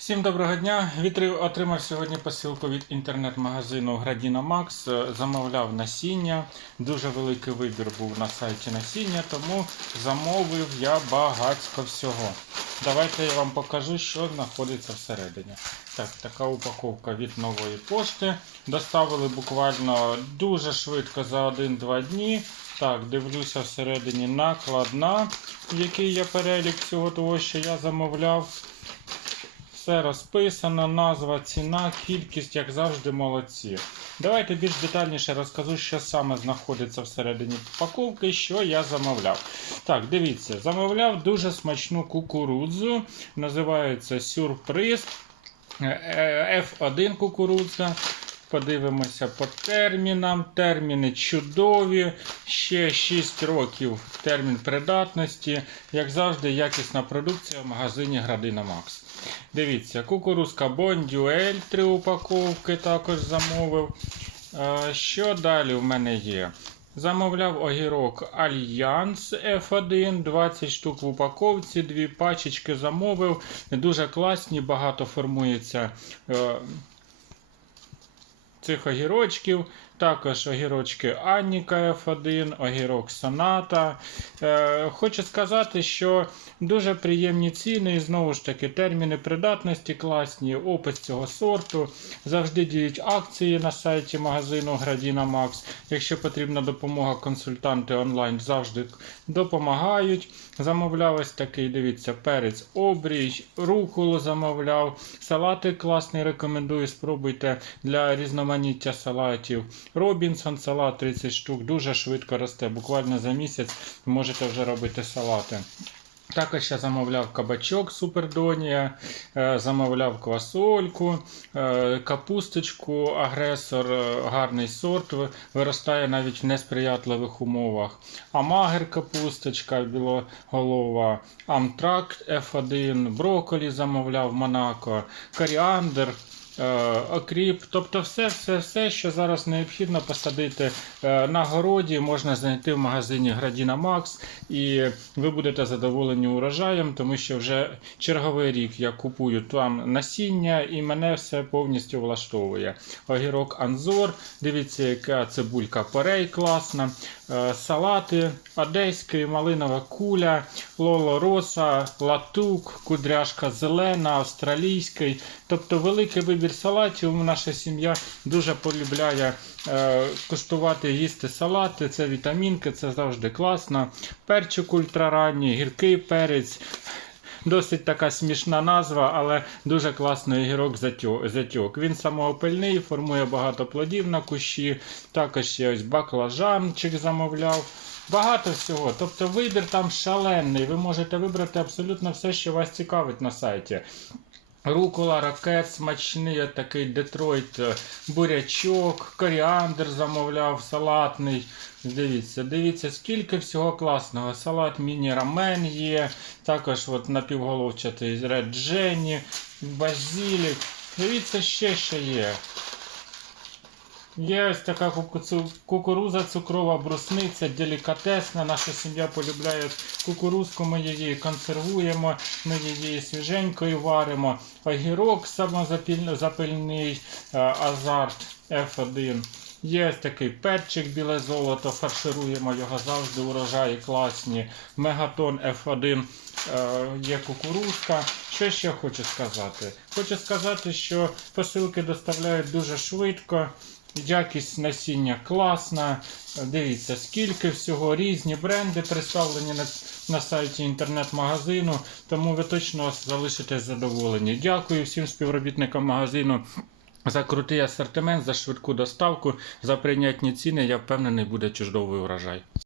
Всім доброго дня. Вітри отримав сьогодні посилку від інтернет-магазину Градіна Макс. Е, Замовляв насіння. Дуже великий вибір був на сайті насіння, тому замовив я багатько всього. Давайте я вам покажу, що знаходиться всередині. Так, така упаковка від нової пошти. Доставили буквально дуже швидко за 1-2 дні. Так, дивлюся всередині накладна, який я перелік всього того, що я замовляв. Все розписано, назва, ціна, кількість, як завжди, молодці. Давайте більш детальніше розкажу, що саме знаходиться всередині упаковки, що я замовляв. Так, дивіться, замовляв дуже смачну кукурудзу. Називається сюрприз. Е, F1 кукурудза. Подивимося по термінам. Терміни чудові. Ще 6 років термін придатності. Як завжди, якісна продукція в магазині Градина Макс. Дивіться, кукурузка Бондюель, 3 упаковки також замовив. Е, Що далі в мене є? Замовляв огірок Альянс F1, 20 штук в упаковці, дві пачечки замовив. Дуже класні, багато формується е, цих огірочків. Також огірочки Анніка F1, огірок Соната. Е, хочу сказати, що дуже приємні ціни і знову ж таки терміни придатності класні, опис цього сорту. Завжди діють акції на сайті магазину Градіна Макс. Якщо потрібна допомога, консультанти онлайн завжди допомагають. Замовляв ось такий, дивіться, перець обрій, руколу замовляв. Салати класний, рекомендую, спробуйте для різноманіття салатів. Робінсон салат 30 штук, дуже швидко росте. Буквально за місяць можете вже робити салати. Також я замовляв кабачок Супердонія, е, замовляв квасольку, е, капусточку, агресор, е, гарний сорт, виростає навіть в несприятливих умовах. Амагер капусточка білоголова, Амтракт F1, брокколі замовляв Монако, коріандр. Е, Окріп, тобто все, все, все, що зараз необхідно посадити е, на городі, можна знайти в магазині Градіна Макс, і ви будете задоволені урожаєм, тому що вже черговий рік я купую там насіння, і мене все повністю влаштовує. Огірок Анзор, дивіться, яка цибулька порей класна. Е, Салати, одеський, малинова куля, лоло роса, латук, кудряшка зелена, австралійський. Тобто великий вибір салатів. Наша сім'я дуже полюбляє е, куштувати їсти салати. Це вітамінки, це завжди класно. Перчик ультраранній, гіркий перець. Досить така смішна назва, але дуже класний затьо- затьок. Він самоопильний, формує багато плодів на кущі. Також є ось баклажанчик замовляв. Багато всього. Тобто вибір там шалений. Ви можете вибрати абсолютно все, що вас цікавить на сайті. Рукола, ракет, смачний такий Детройт, е, бурячок, коріандр замовляв, салатний. Дивіться, дивіться, скільки всього класного. Салат міні-рамен є. Також от напівголовчатий реджені, Дженні, базілік. Дивіться, ще ще є. Є ось така кукуруза цукрова брусниця, делікатесна. Наша сім'я полюбляє кукурузку, ми її консервуємо, ми її свіженькою варимо. Огірок самозапильний азарт F1. Є ось такий перчик біле золото, фаршируємо його завжди, урожаї класні. Мегатон F1 е, є кукурузка. Що ще хочу сказати? Хочу сказати, що посилки доставляють дуже швидко. Якість насіння класна. Дивіться, скільки всього різні бренди представлені на, на сайті інтернет-магазину, тому ви точно залишитесь задоволені. Дякую всім співробітникам магазину. За крутий асортимент, за швидку доставку, за прийнятні ціни. Я впевнений, буде чудовий урожай.